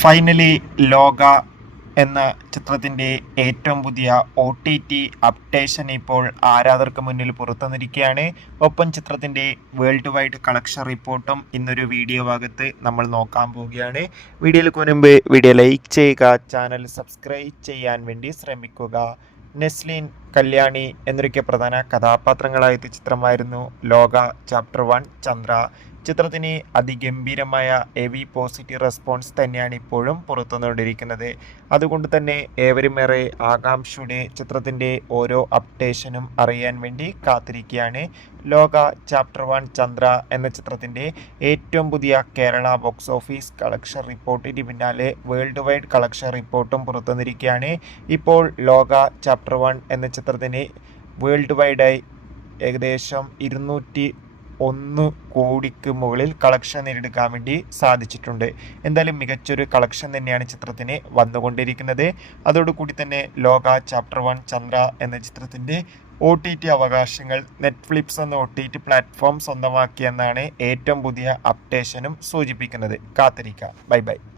Finally ലോക എന്ന ചിത്രത്തിൻ്റെ ഏറ്റവും പുതിയ OTT അപ്ഡേഷൻ ഇപ്പോൾ ആരാധകർക്ക് മുന്നിൽ പുറത്തുവന്നിരിക്കുകയാണ്. ഒപ്പം ചിത്രത്തിൻ്റെ വേൾഡ് വൈഡ് കളക്ഷൻ റിപ്പോർട്ടും ഇന്നൊരു വീഡിയോ ഭാഗത്ത് നമ്മൾ നോക്കാൻ പോവുകയാണ്. വീഡിയോയിലേക്ക് മുൻപ് വീഡിയോ ലൈക്ക് ചെയ്യുക, ചാനൽ സബ്സ്ക്രൈബ് ചെയ്യാൻ വേണ്ടി ശ്രമിക്കുക. നെസ്ലിൻ, കല്യാണി എന്നൊക്കെ പ്രധാന കഥാപാത്രങ്ങളായ ചിത്രമായിരുന്നു ലോക ചാപ്റ്റർ 1 ചന്ദ്ര. ചിത്രത്തിന് അതിഗംഭീരമായ ഹെവി പോസിറ്റീവ് റെസ്പോൺസ് തന്നെയാണ് ഇപ്പോഴും പുറത്തുവന്നുകൊണ്ടിരിക്കുന്നത്. അതുകൊണ്ട് തന്നെ ഏവരുമേറെ ആകാംക്ഷയുടെ ചിത്രത്തിൻ്റെ ഓരോ അപ്ഡേഷനും അറിയാൻ വേണ്ടി കാത്തിരിക്കുകയാണ്. ലോക ചാപ്റ്റർ 1 ചന്ദ്ര എന്ന ചിത്രത്തിൻ്റെ ഏറ്റവും പുതിയ കേരള ബോക്സ് ഓഫീസ് കളക്ഷൻ റിപ്പോർട്ടിന് പിന്നാലെ വേൾഡ് വൈഡ് കളക്ഷൻ റിപ്പോർട്ടും പുറത്തുവന്നിരിക്കുകയാണ്. ഇപ്പോൾ ലോക ചാപ്റ്റർ 1 എന്ന ചിത്രത്തിന് വേൾഡ് വൈഡായി ഏകദേശം 201 കോടിക്ക് മുകളിൽ കളക്ഷൻ നേടിയെടുക്കാൻ വേണ്ടി സാധിച്ചിട്ടുണ്ട്. എന്തായാലും മികച്ചൊരു കളക്ഷൻ തന്നെയാണ് ചിത്രത്തിന് വന്നുകൊണ്ടിരിക്കുന്നത്. അതോടുകൂടി തന്നെ ലോക ചാപ്റ്റർ 1 ചന്ദ്ര എന്ന ചിത്രത്തിൻ്റെ OTT അവകാശങ്ങൾ നെറ്റ്ഫ്ലിക്സ് എന്ന OTT പ്ലാറ്റ്ഫോം സ്വന്തമാക്കിയെന്നാണ് ഏറ്റവും പുതിയ അപ്ഡേഷനും സൂചിപ്പിക്കുന്നത്. കാത്തിരിക്കുക. Bye bye.